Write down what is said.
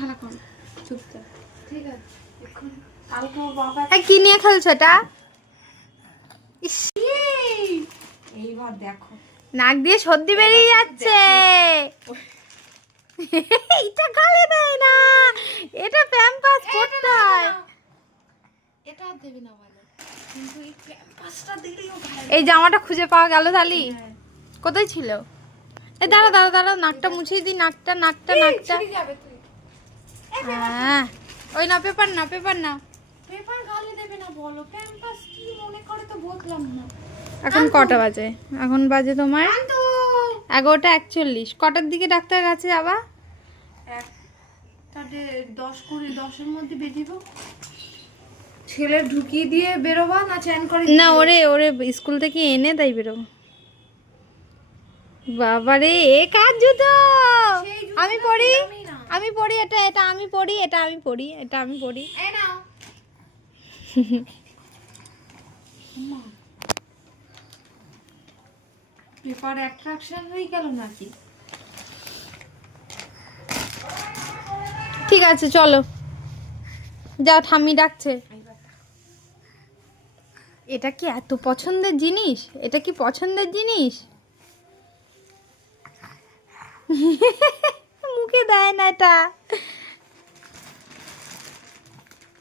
খেলা কর চুপচাপ, ঠিক আছে? কালকে বাবা কি নিয়ে খেলছো এটা? এইবার দেখো, নাক দিয়ে সর্দি বেরিয়ে যাচ্ছে। এটা গালে দেয় না, এটা প্যাম্পাস পড়তে হয়। এটা আর দেবে না বলে, কিন্তু এই ক্যাম্পাসটা দিলেও ভালো। এই জামাটা খুঁজে পাওয়া গেল তালি? কোথায় ছিল? এই দাঁড়া দাঁড়া দাঁড়া, নাকটা মুছিয়ে দিই, নাকটা নাকটা নাকটা। যাবে তুই হ্যাঁ, ওই না পেপার না, পেপার না। পেপার গালে দেবে না বলো, ক্যাম্পাস কি মনে করে তো বুঝলাম না। এখন কটা বাজে? এখন বাজে তোমার আন্তু 11:41। কটার দিকে ডাক্তার কাছে যাবা? 10:10 মধ্যে বেরিয়েবো। ছেলে ঢুকিয়ে দিয়ে বেরোবা না চ্যান করে? না, ওরে ওরে স্কুল থেকে এনে তাই বেরোবো। বাবারে, এ কার জুতো? আমি পড়ি, আমি পড়ি, এটা এটা আমি পড়ি, এটা আমি পড়ি, এটা আমি পড়ি। এই নাও। পেপার অ্যাট্রাকশন হয়ে গেল নাকি? ঠিক আছে চলো, যাও, ঠাম্মি ডাকছে। এটা কি এত পছন্দের জিনিস? এটা কি পছন্দের জিনিস? মুখে দেয় না এটা।